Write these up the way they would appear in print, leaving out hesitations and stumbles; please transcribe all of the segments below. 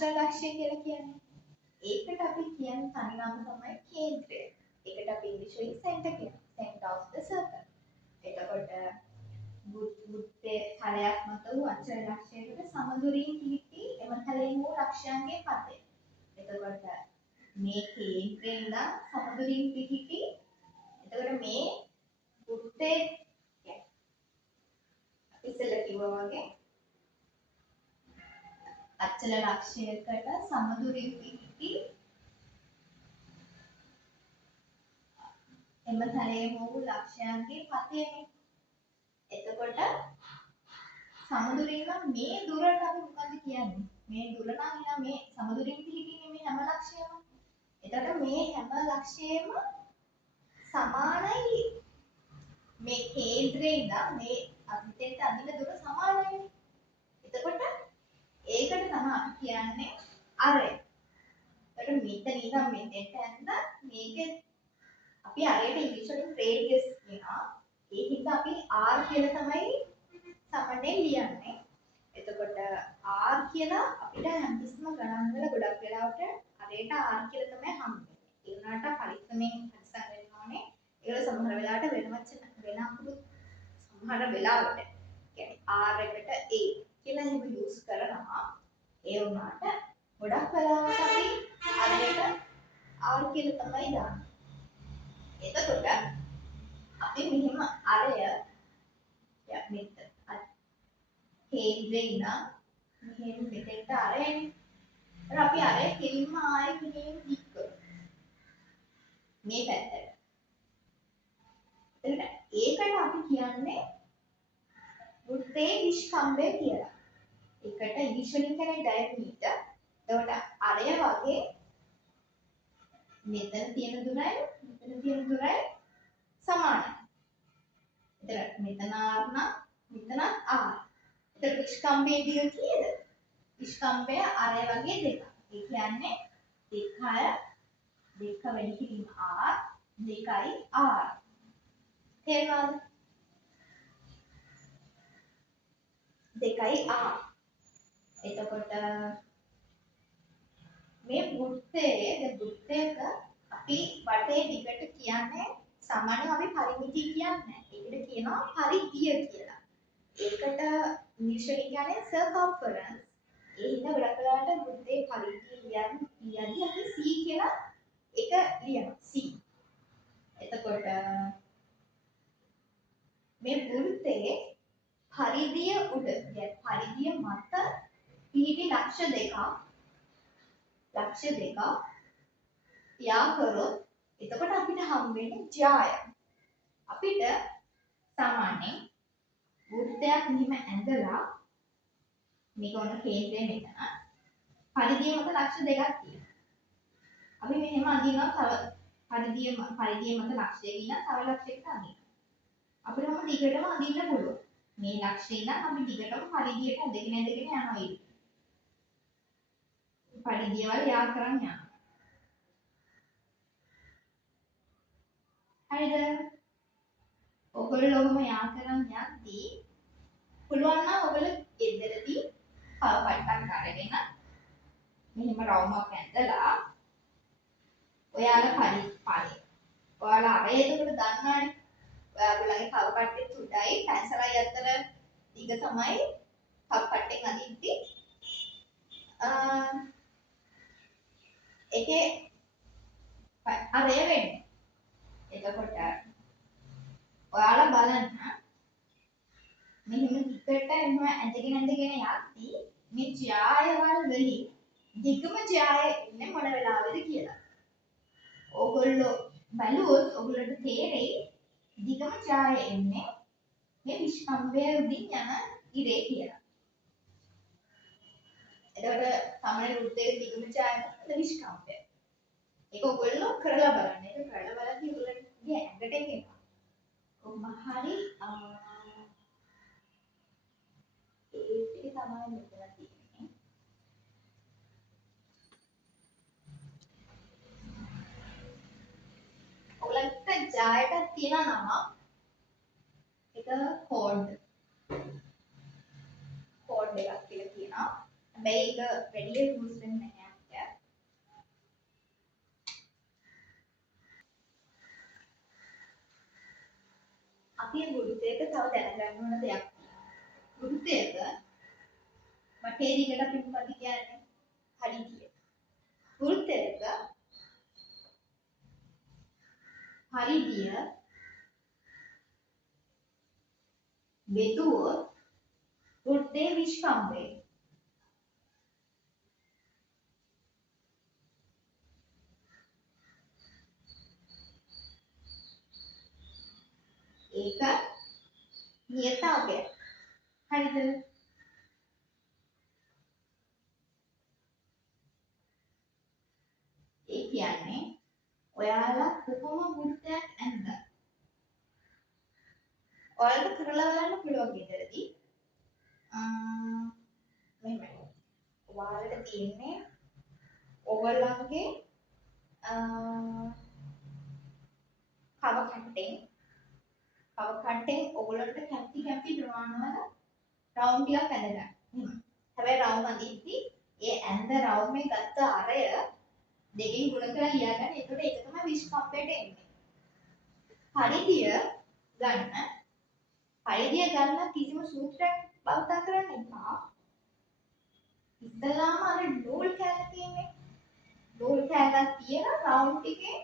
අචල ලක්ෂ්‍ය කියලා කියන්නේ. ඒකට අපි කියන්නේ තනි නම තමයි කේන්ද්‍රය. ඒකට අපි ඉංග්‍රීසියෙන් center කියනවා. center of the circle. එතකොට වෘත්තයේ තලයක් මත වූ අචල ලක්ෂ්‍යයකට සමදුරින් පිහිටි එම තලයෙන් වූ ලක්ෂ්‍යයන්ගේ පදය. එතකොට මේ කේන්ද්‍රයෙන් ඉඳන් සමදුරින් පිහිටි එතකොට මේ වෘත්තයේ ඉස්සෙල්ලා කිව්වා වගේ අචල ලක්ෂ්‍යයකට සමදුරින් පිහිටි එම තලයේ වූ ලක්ෂ්‍යයන්ගේ පදයනේ. එතකොට සමදුරින් නම් මේ දුරට අපි මොකද කියන්නේ? මේ දුර නම් ඊළඟ මේ සමදුරින් පිහිටින්නේ මේ හැම ලක්ෂයම. එතකොට මේ හැම ලක්ෂයෙම සමානයි මේ කේන්ද්‍රේ ඉඳන් මේ අන්තයට අදින දුර සමානයි. එතකොට ඒකට තමයි අපි කියන්නේ අරය. එතකොට මෙතන ඉඳන් මෙතෙන්ට යන්න මේක අපි අරයට ඉංග්‍රීසියෙන් රේඩියස් කියනවා. ඒකින්ද අපි r කියලා තමයි සමහරෙන් ලියන්නේ. එතකොට r කියලා අපිට හැමතිස්සම ගණන් වල ගොඩක් වෙලාවට අරයට r කියලා තමයි හම්බෙන්නේ. ඒ වුණාට පරිස්සමෙන් හදිස්සම් වෙන්න ඕනේ. ඒක සමහර වෙලාවට වෙන වචන වෙන අකුරු සමහර වෙලාවට කියන්නේ r එකට a කියලා එහෙම යූස් කරනවා. ඒ වුණාට ගොඩක් වෙලාවට අපි අරයට r කියලා තමයි දාන්නේ. එතකොට අපි මෙහෙම අරය මෙතන කේන්ද්‍රේ ඉඳන් මෙහෙම මෙතෙන්ට අරයනේ. ඒත් අපි අරය කෙලින්ම ආයෙ මෙහෙම දික් කරමු. මේ පැත්තට. එතකොට ඒකට අපි කියන්නේ වෘත්තයේ විස්කම්භය කියලා. ඒකට ඉංග්‍රීසියෙන් කියන්නේ ඩයමීටර්. එතකොට අරය වගේ මෙතන තියෙන දුරයි මෙතන තියෙන දුරයි සමානයි. එතකොට මෙතන r නම් මෙතනත් r. එතකොට විස්කම්භයේ දිග කීයද? විස්කම්භය අරය වගේ දෙකක්. ඒ කියන්නේ 2 වැඩි කිරීම r 2යි r. තේරුණාද? 2යි r. එතකොට මේ වෘත්තයක අපි වටේ දිගට කියන්නේ සාමාන්‍යයෙන් අපි පරිමිතිය කියන්නේ. ඒකට කියනවා පරිධිය කියලා. ඒකට ඉංග්‍රීසියෙන් කියන්නේ circumference. ඒ හින්දා ගොඩක් වෙලාවට වෘත්තයේ පරිධිය ලියන්නේ අපි c කියලා එක ලියනවා. c. එතකොට මේ වෘත්තයේ පරිධිය උඩ පරිධිය මත පිහිටි ලක්ෂ දෙකක් යා කරොත් එතකොට අපිට හම් වෙන්නේ ජාය. අපිට සාමාන්‍යයෙන් වෘත්තයක් මෙහිම ඇඳලා මේක ඔන්න කේන්ද්‍රය මෙතන පරිධිය මත ලක්ෂ දෙකක් තියෙනවා. අපි මෙහෙම අඳිනවා තව පරිධිය මත ලක්ෂයක ඉන්න තව ලක්ෂයකට අඳිනවා. අපිට මොකද දිගටම අඳින්න පුළුවන්. මේ ලක්ෂය ඉඳන් අපි දිගටම පරිධියට ඇදගෙන යනවා ඒක. පරිධිය වල යා කරන් යනවා. හරිද? ඔයගොල්ලෝම යා කරන් යද්දී පුළුවන් නම් ඔයගොල්ලෝ ගෙදරදී කව පට්ටක් අරගෙන මෙහෙම රවුමක් ඇඳලා ඔයාලා අර එතකොට දන්නවනේ. ඔයාලගේ කව කට්ටේ තුඩයි පැන්සලයි අතර දිග තමයි කව කට්ටෙන් අදිද්දි ඒකේ අරය වෙන්නේ. එතකොට ඔයාලා බලන්න මෙහෙම දිගට එහෙම ඇඳගෙන යද්දී මේ ජායවල වලින් දිගම ජාය ඉන්නේ මොන වෙලාවෙද කියලා. ඕගොල්ලෝ බලුවොත් ඔයගොල්ලන්ට තේරෙයි දිගම ජාය එන්නේ මේ විස්කම්භය උඩින් යන ඉරේ කියලා. එතකොට තමයි වෘත්තයේ දිගම ජාය මොකද විස්කම්භය. ඒක ඔයගොල්ලෝ කරලා බලන්න. ඒක කරලා බලද්දී ඔයගොල්ලන්ගේ ඇඟට එනවා. කොහොම හරි ඒ ටික තමයි මෙතන තියෙන්නේ. ඔයගොල්ලන්ට ජායට තියෙන නම එක කෝඩ් එකක් කියලා කියනවා. හැබැයි ඒක වැඩි යූස් වෙන්නේ නැහැ අපිට. අපි ගුරුත්වයක තව දැනගන්න ඕන දෙයක් තියෙනවා. ගුරුත්වයක වටේ දිගට අපි මොකද කියන්නේ? හරිය. ගුරුත්වයක හරිය බෙදුවොත් ගුරුත්වයේ විශ්කම්භය. ඒක නියතාවය. හරිද? ඒ කියන්නේ ඔයාලා කොහොම ගුරුත්වයක් ඇන්දා. ඔයාලට කරලා බලන්න පුළුවන් ගෙදරදී. මෙහෙමයි. ඔයාලට තියෙන්නේ ඔයගොල්ලන්ගේ කව කට්ටෙන් ඔයගොල්ලන්ට කැමති ප්‍රමාණවල රවුම් ටිකක් ඇඳගන්න. හැබැයි රවුම් අඳිද්දී ඒ ඇඳ රවුමේ ගත්ත අරය දෙකෙන් ගුණ කරලා ලියාගන්න. එතකොට ඒක තමයි විශ්කම්පයට එන්නේ. පරිධිය ගන්න. පරිධිය ගන්න කිසිම සූත්‍රයක් භාවිත කරන්න එපා. ඉතලාම අර නූල් කෑල්ල තියෙන්නේ. නූල් කෑල්ලක් තියලා රවුම් ටිකේ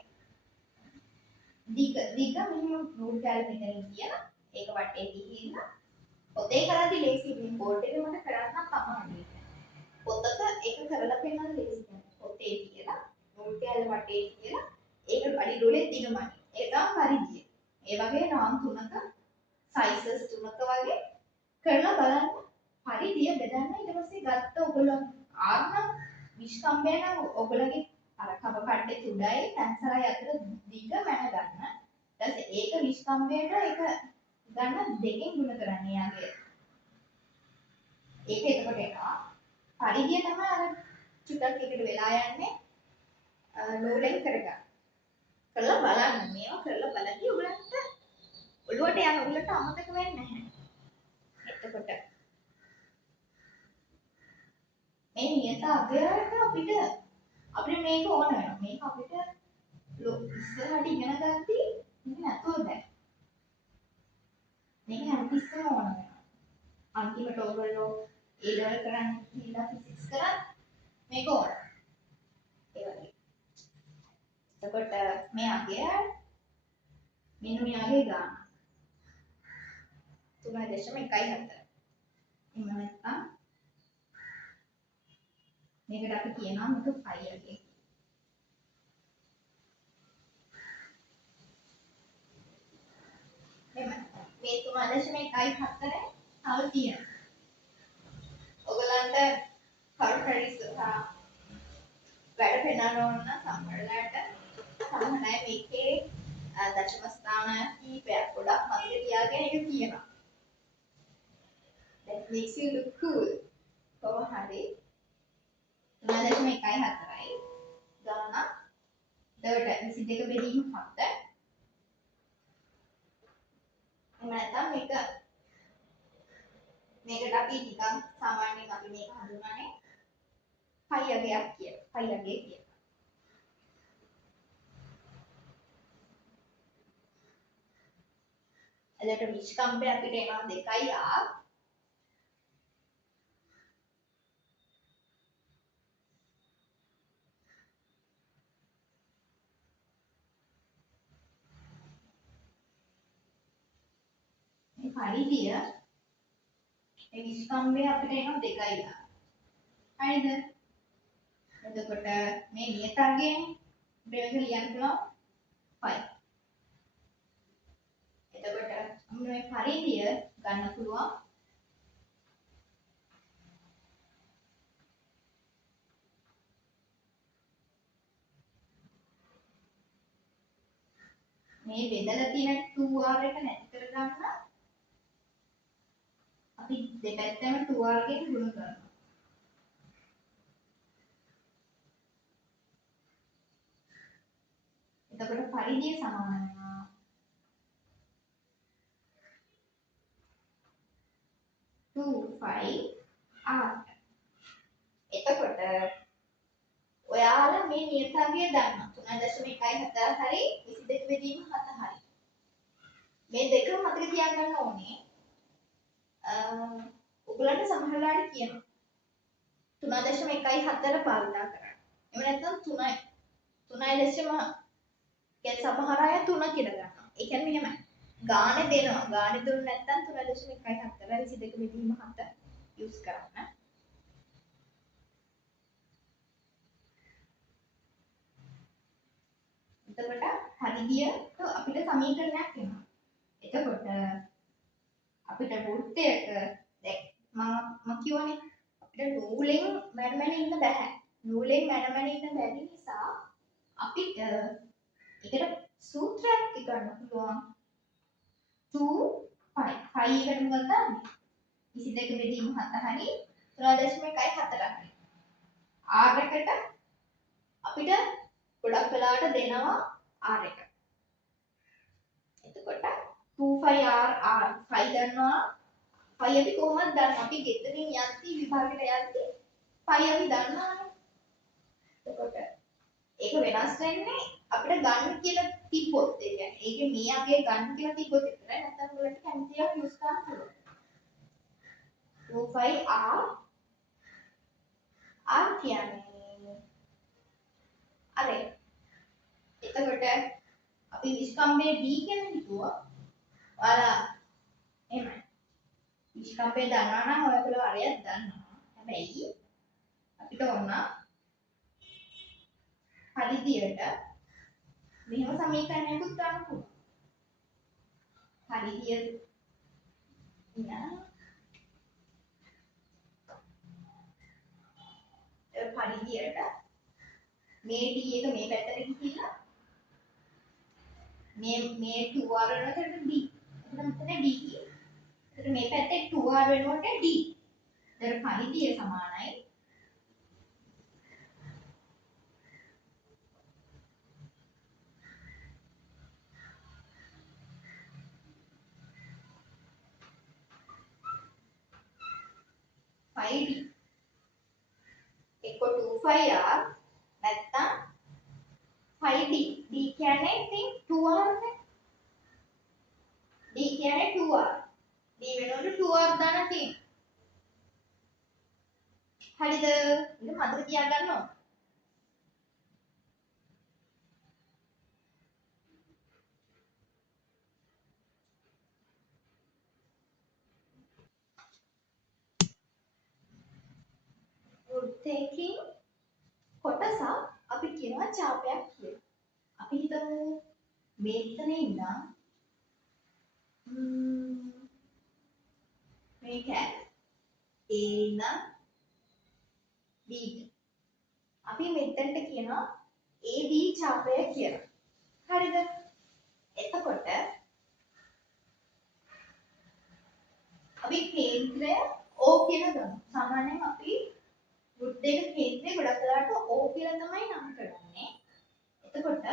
දිග මෙහෙම නූල් කෑල්ල මෙතනින් තියලා ඒක වටේ ගිහින් පොතේ කරද්දි ලේසි. මේ බෝඩ් එකේ මට කරන්න තමයි. පොතක ඒක කරලා පෙන්නන්න ලේසි. පොතේ තියලා නූල් කෑල්ල වටේ තියලා ඒක අඩි ඩොලේ දිගමයි. ඒක තමයි පරිධිය. ඒ වගේ නම් තුනක සයිසස් තුනක වගේ කරලා බලන්න. පරිධිය බෙදන්න. ඊට පස්සේ ගත්ත ඔයගොල්ලෝ ආත්ම විශ්කම්භය නම් ඔයගොල්ලෝගේ අර කව කට්ටේ උඩයි පැන්සලයි අතර දිග මැන ගන්න. ඊට පස්සේ ඒක විශ්කම්භයට ඒක ගන්න දෙකෙන් ගුණ කරන්න යාගේ. ඒක එතකොට එනවා. පරිධිය තමයි අර චුට්ටක් එකට වෙලා යන්නේ නූලෙන් කරගන්න. කරලා බලන්න. මේවා කරලා බලද්දී ඔයගලන්ට ඔළුවට යන ඔයගලන්ට අමතක වෙන්නේ නැහැ. එතකොට මේ නියත අගයට අපිට මේක ඕන වෙනවා. මේක අපිට ඉස්සරහට ඉගෙන ගත්තී මේක නැතුව බෑ. මේක හැමතිස්සෙම ඕන වෙනවා. අන්තිමට ඔයගොල්ලෝ ඒ ලෙවල් කරන්න ගිහිල්ලා ෆිසික්ස් කරත් මේක ඕන. ඒ වගේ. එතකොට මේ අගය මෙන්න මෙයාගේ ගාන 3.14. එහෙම නැත්නම් මේකට අපි කියනවා මේක pi අගය. එහෙම මේ 3.14 තව තියෙනවා. ඔයගලන්ට කල්පරිස් වැඩ පෙන්නන්න ඕන නම් සමහරලාට සමහර අය මේකේ දශම ස්ථාන කීපයක් ගොඩක් මතක තියාගෙන ඒක කියනවා. That makes you look cool. කොහොම හරි 3.14යි ගාන 22 බෙදීම 7. එහෙම නැත්නම් මේකට අපි නිකන් සාමාන්‍යයෙන් අපි මේක හඳුන්වන්නේ පයි අගයක් කියලා. පයි අගය කියලා. එතකොට විශ්කම්භය අපිට එනවා 2R. මේ පරිධිය මේ විශ්කම්භය අපිට එනවා 2R. හරිද? එතකොට මේ නියත අගයනේ මේක ලියන්න පුළුවන් 5. එතකොට මේ පරිධිය ගන්න පුළුවන් මේ බෙදලා තියෙන 2R එක නැති කරගන්න අපි දෙපැත්තම 2R එකෙන් ගුණ කරනවා. එතකොට පරිධිය සමාන වෙනවා 2 5 R. ඔයාලා මේ නියතාවය දන්නවා 3.14 හරි 22 බෙදීම 7 හරි මේ දෙකම මතක තියාගන්න ඕනේ ඔයගලන්ට සමහරලාට කියනවා 3.14 භාවිතා කරන්න එහෙම නැත්නම් 3 කියන්නේ සමහර අය 3 කියලා ගන්නවා ඒ කියන්නේ මෙහෙමයි ගානේ දෙනවා ගානේ දුන්න නැත්නම් 3.14 22 බෙදීම 7 යූස් කරන්න එතකොට හරියට අපිට සමීකරණයක් එනවා. එතකොට අපිට වෘත්තයක දැන් මම කියවනේ අපිට නූලෙන් මැනමැන ඉන්න බෑ. නූලෙන් මැනමැන ඉන්න බැරි නිසා අපිට ඒකට සූත්‍රයක් ගන්න පුළුවන්. 2 5 එකට මොකක්ද දාන්නේ? 22 බෙදීම 7 හරි 3.14 හරි. r එකට අපිට ගොඩක් වෙලාවට දෙනවා r එක. එතකොට 25r r 5 දන්නවා 5 අපි කොහොමද දන්නේ? අපි ගෙදරින් යද්දි විභාගෙට යද්දි 5 අපි දන්නවානේ. එතකොට ඒක වෙනස් වෙන්නේ අපිට ගන්න කියලා තිබ්බොත් ඒ කියන්නේ ඒකේ මේ අගේ ගන්න කියලා තිබ්බොත් විතරයි නැත්නම් ඔයගොල්ලන්ට කැමති ඒවා යූස් කරන්න පුළුවන්. 25r r කියන්නේ අර එතකොට අපි විස්කම්බේ D කියන හිතුවා. ඔයාලා එහෙමයි. විස්කම්බේ දන්නා නම් ඔයගොල්ලෝ අරයක් දන්නවා. හැබැයි අපිට ඕන හරිදියට මෙහෙම සමීකරණයකුත් ගන්න පුළුවන්. හරිදිය නා හරිදියට මේ D එක මේ පැත්තට ගිහිල්ලා මේ 2r වෙනකොට D. එතන මෙතන D කියන. එතන මේ පැත්තේ 2r වෙනකොට D. ඒතර පරිධිය සමානයි 5D. එක්ක 25r නැත්තම් 5D. D කියන්නේ ඉතින් 2r නේ. D කියන්නේ 2r. D වෙනකොට 2r දාන්න තියෙනවා. හරිද? ඉතින් මතක තියාගන්න ඕන. වෘත්තයකින් කොටසක් අපි කියනවා ඡාපයක් කියලා. අපි හිතමු මෙතන ඉඳන් මේක A ඉඳන් B. අපි මෙතනට කියනවා AB ඡාපය කියලා. හරිද? එතකොට අපි කේන්ද්‍රය O කියලා ගමු. සාමාන්‍යයෙන් අපි වෘත්තයක කේන්ද්‍රය ගොඩක් වෙලාවට O කියලා තමයි නම් කරන්නේ. එතකොට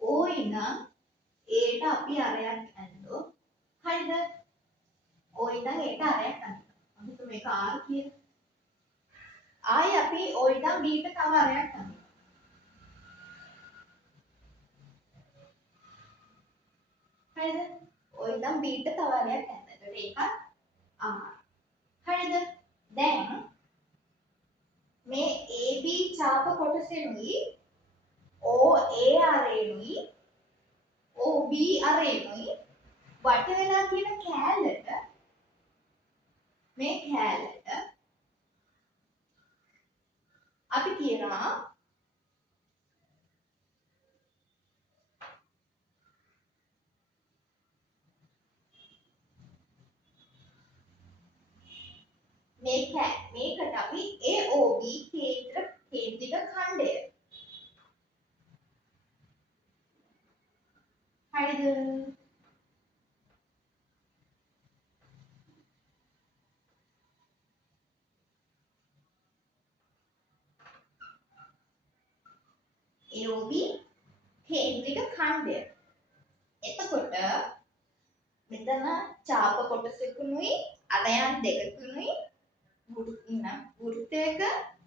O ඉඳන් A ට අපි අරයක් ඇන්දෝ. හරිද? O ඉඳන් A ට අරයක් ඇන්දෝ. අපි මේක R කියලා. ආයි අපි O ඉඳන් B ට තව අරයක් ඇන්දෝ. හරිද? O ඉඳන් B ට තව අරයක් ඇන්දා. එතකොට ඒකත් R. හරිද? දැන් මේ AB ඡාප කොටසෙනුයි OA අරේනුයි OB අරේනුයි වට වෙලා තියෙන කෑල්ලට මේ කෑල්ලට අපි කියනවා මේකට අපි AOB කේන්ද්‍රික ඛණ්ඩය. හරිද? AOB කේන්ද්‍රික ඛණ්ඩය. එතකොට මෙතන ඡාප කොටසකුනුයි අරයන් දෙකකුනුයි වෘත්තයක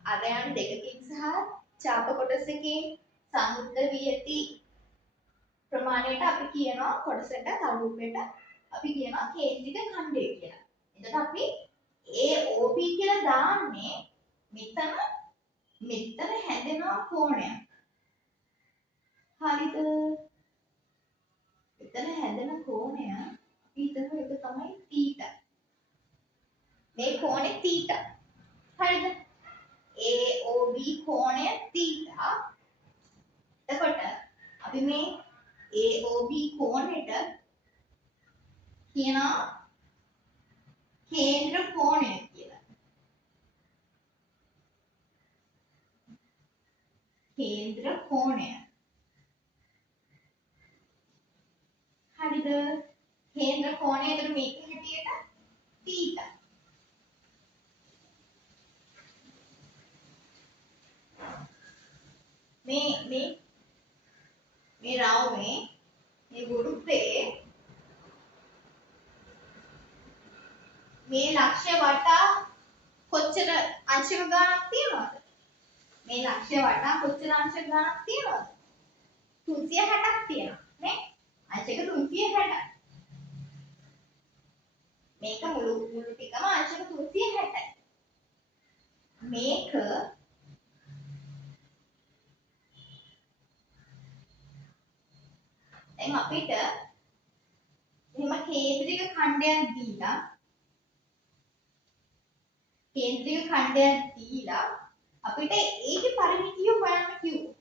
ආරයන් දෙකකින් සහ ඡාප කොටසකින් සංයුක්ත වී ඇති ප්‍රමාණයට අපි කියනවා කොටසට තවරූපයට අපි කියනවා කේන්ද්‍රික ඛණ්ඩය කියලා. එතකොට අපි AOB කියලා දාන්නේ මෙතන හැදෙන කෝණයක්. හරිද? මෙතන හැදෙන කෝණය අපි හිතමු ඒක තමයි θ. මේ කෝණය θ. හරිද? AOB කෝණය θ. එතකොට අපි මේ AOB කෝණයට කියනවා කේන්ද්‍ර කෝණය කියලා. කේන්ද්‍ර කෝණය. හරිද? කේන්ද්‍ර කෝණය එතන මේක හැටියට θ. මේ රවුමේ මේ වෘත්තයේ මේ ලක්ෂ්‍ය වටා කොච්චර අංශක ගණනක් තියෙනවද? මේ ලක්ෂ්‍ය වටා කොච්චර අංශක ගණනක් තියෙනවද? 360ක් තියෙනවා නේ? අංශක 360. මේක මුළු ටිකම අංශක 360යි. මේක දැන් අපිට එහෙම කේන්ද්‍රික ඛණ්ඩයක් දීලා අපිට ඒකේ පරිමිතිය හොයන්න කිව්වා.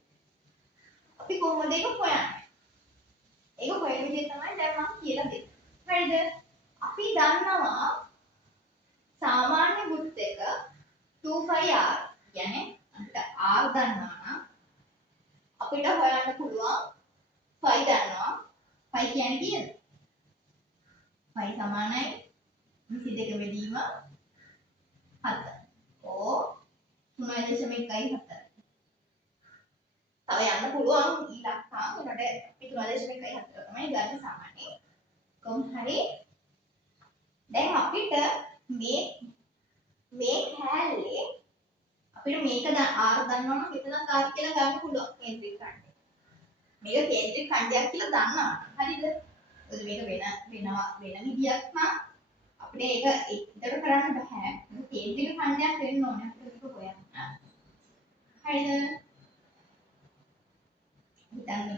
අපි කොහොමද ඒක හොයන්නේ? ඒක හොයන විදිහ තමයි දැන් මම කියලා දෙන්නේ. හරිද? අපි දන්නවා සාමාන්‍ය වෘත්තයක 2πr කියන්නේ අපිට r දන්නවා නම් අපිට හොයන්න පුළුවන් phi දන්නවා. phi කියන්නේ කීයද? phi සමානයි 22 බෙදීම 7. ඕ 3.14. තව යන්න පුළුවන් ඉලක්කම් උනට අපි 3.14 තමයි ගන්න සාමාන්‍ය. කොහොම හරි දැන් අපිට මේ කෑල්ලේ අපිට මේක r දන්නවනම් මෙතන r කියලා ගන්න පුළුවන් කේන්ද්‍රික ඛණ්ඩය. මේක කේන්ද්‍රික ඛණ්ඩයක් කියලා දන්නවා. හරිද? මොකද මේක වෙන විදියක් නම් අපිට ඒක ඉතර කරන්න බෑ. මේක කේන්ද්‍රික ඛණ්ඩයක් වෙන්න ඕනේ අපිට මේක හොයන්න. හරිද? හිතන්න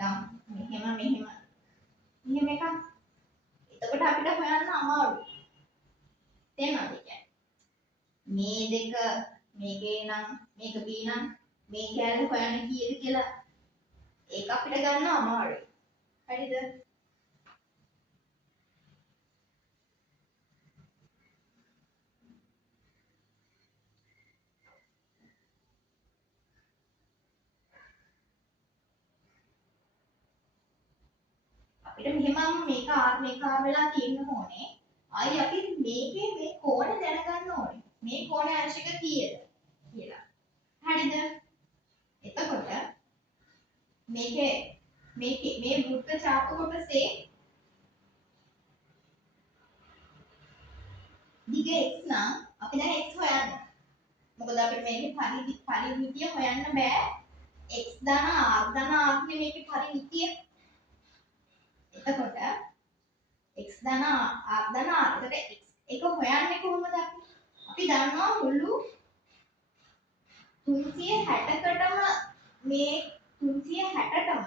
මෙහෙම එකක්. එතකොට අපිට හොයන්න අමාරුයි. තේරෙනවද කියන්නේ? මේ දෙක මේකේ නම් මේක B නම් මේ කැලේ හොයන්න කීයද කියලා ඒක අපිට ගන්න අමාරුයි. හරිද? අපිට මෙහෙම මේක R වෙලා තියෙන්න ඕනේ. ආයි අපි මේකේ මේ කෝණ දැනගන්න ඕනේ. මේ කෝණේ අංශක කීයද කියලා. හරිද? එතකොට මේ වෘත්ත ඡාප කොටසේ දිග x නම් අපි දැන් x හොයන්න. මොකද අපිට මේකේ පරිමිතිය හොයන්න බෑ. x ධන r කියන මේකේ පරිමිතිය. එතකොට x ධන r. එතකොට x එක හොයන්නේ කොහොමද අපි? අපි දන්නවා මුළු 360කටම මේ 360ටම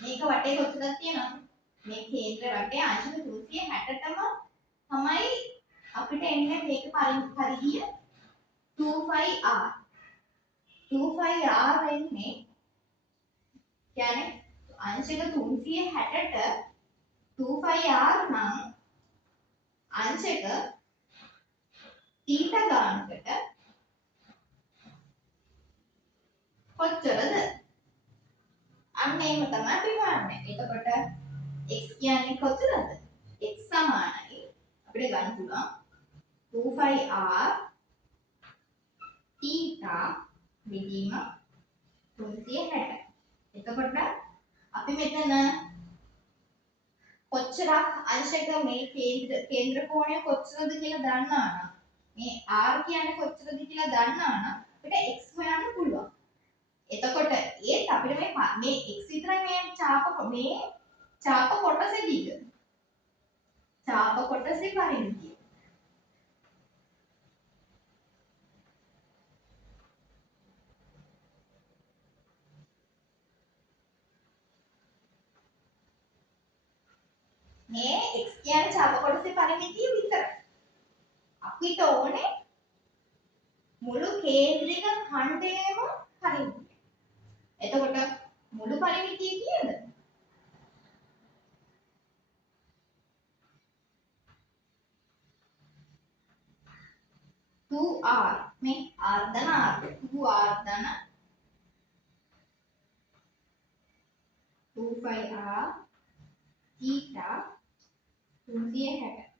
මේක වටේ කොච්චරක් තියෙනවද? මේ කේන්ද්‍ර වටේ අංශක 360ටම තමයි අපිට එන්නේ මේක පරිධිය 2πr. 2πr එන්නේ කියන්නේ අංශක 360ට 2πr නම් අංශක θ ගානකට කොච්චරද? අන්න එහෙම තමයි අපි හොයන්නේ. එතකොට x කියන්නේ කොච්චරද? x සමානයි අපිට ගන්න පුළුවන් 2πr θ බෙදීම 360. එතකොට අපි මෙතන කොච්චරක් අංශක මේ කේන්ද්‍ර කෝණය කොච්චරද කියලා දන්නවා නම් මේ r කියන්නේ කොච්චරද කියලා දන්නවා නම් අපිට x හොයන්න පුළුවන්. එතකොට ඒත් අපිට මේ x විතරයි මේ ඡාප කොටසෙදිද? ඡාප කොටසේ පරිමිතිය. මේ x කියන්නේ ඡාප කොටසේ පරිමිතිය විතරයි. අපිට ඕනේ මුළු කේන්ද්‍රික ඛණ්ඩයේම පරිමිතිය. එතකොට මුළු පරිමිතිය කීයද? 2r මේ r ධන r 2r ධන 25r theta 360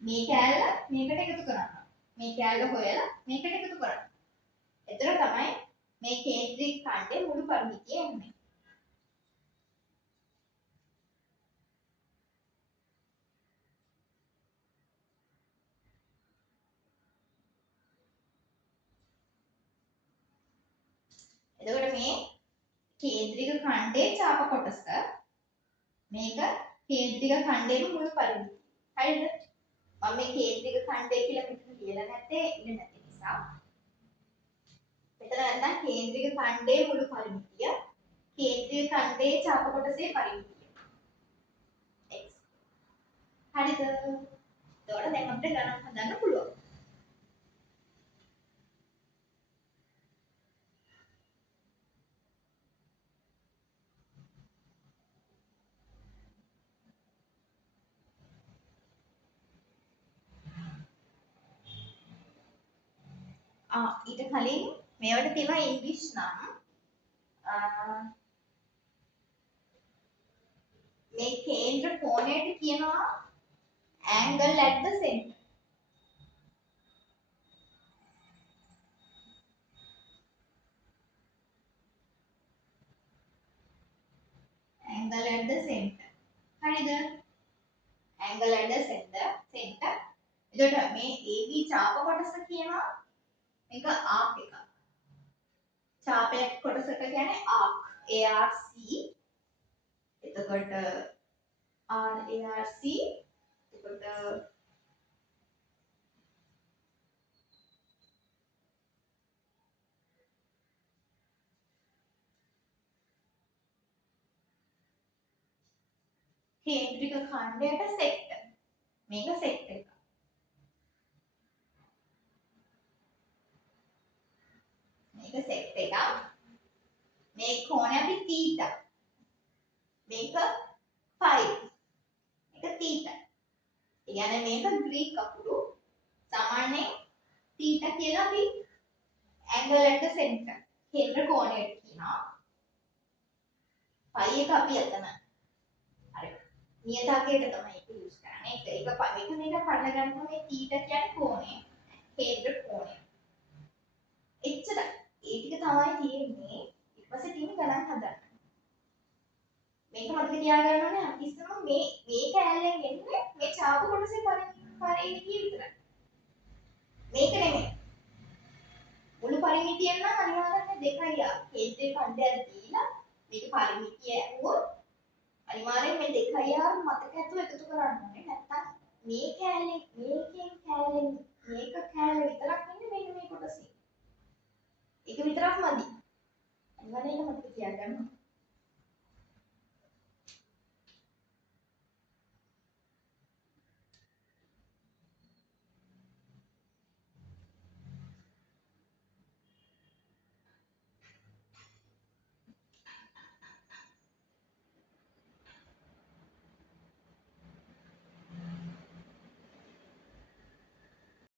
මේ කැලල මේකට එකතු කරන්න. මේ කැලල හොයලා මේකට එකතු කරන්න. එතන තමයි මේ කේන්ද්‍රික ඛණ්ඩයේ මුළු පරිමිතිය එන්නේ. එතකොට මේ කේන්ද්‍රික ඛණ්ඩයේ ඡාප කොටස මේක කේන්ද්‍රික ඛණ්ඩයේ මුළු පරිමිතිය. හරිද? මම මේ කේන්ද්‍රික ඛණ්ඩය කියලා මෙතන ලියලා නැත්තේ ඉන්නේ නැති නිසා. මෙතන නැත්නම් කේන්ද්‍රික ඛණ්ඩයේ මුළු පරිමිතිය, කේන්ද්‍රික ඛණ්ඩයේ ඡාප කොටසේ පරිමිතිය. x. හරිද? එතකොට දැන් අපිට ගණන් හදන්න පුළුවන්. ඊට කලින් මේවට තියෙනවා ඉංග්‍රීසි නම් මේ කේන්ද්‍ර කෝණයට කියනවා angle at the center. angle at the center. හරිද? angle at the center. එතකොට මේ AB ඡාප කොටස කියනවා මේක arc එකක්. ඡාපයක් කොටසට කියන්නේ arc. ARC. එතකොට RARC. එතකොට කේන්ද්‍රික ඛණ්ඩයට සෙක්ටර්. මේක සෙක්ටර් එක. මේක සෙක්ටර් එක. මේ කෝණය අපි θ. මේක phi. මේක θ. ඒ කියන්නේ මේක ග්‍රීක අකුරු සාමාන්‍යයෙන් θ කියලා අපි angle at the center කේන්ද්‍ර කෝණයට කියනවා. phi එක අපි එතන අර නියතාකයට තමයි ඒක යූස් කරන්නේ. මේක කඩලා ගන්නවා මේ θ කියන්නේ කෝණය. කේන්ද්‍ර කෝණය. එච්චරයි. ඒ ටික තමයි තියෙන්නේ. ඊට පස්සේ තියෙන ගණන් හදන්න. මේක මතක තියාගන්න ඕනේ අතිස්සම මේ කැලෙන් එන්නේ මේ ඡාප කොටසේ පරිමිතිය විතරයි. මේක නෙමෙයි. මුළු පරිමිතියෙන් නම් අනිවාර්යයෙන් 2යි ආ. කේන්ද්‍රේ ඛණ්ඩයක් දීලා මේක පරිමිතිය ඇහුවොත් අනිවාර්යෙන් මේ 2යි ආ මතක ඇතුව එකතු කරන්න ඕනේ. නැත්තම් මේ කැලේ මේකෙන් කැලෙන් මේක කැලේ විතරක් ඉන්නේ මෙන්න මේ කොටසේ. ඒක විතරක් මදි. අනිවාර්යෙන් ඒක මතක තියාගන්න.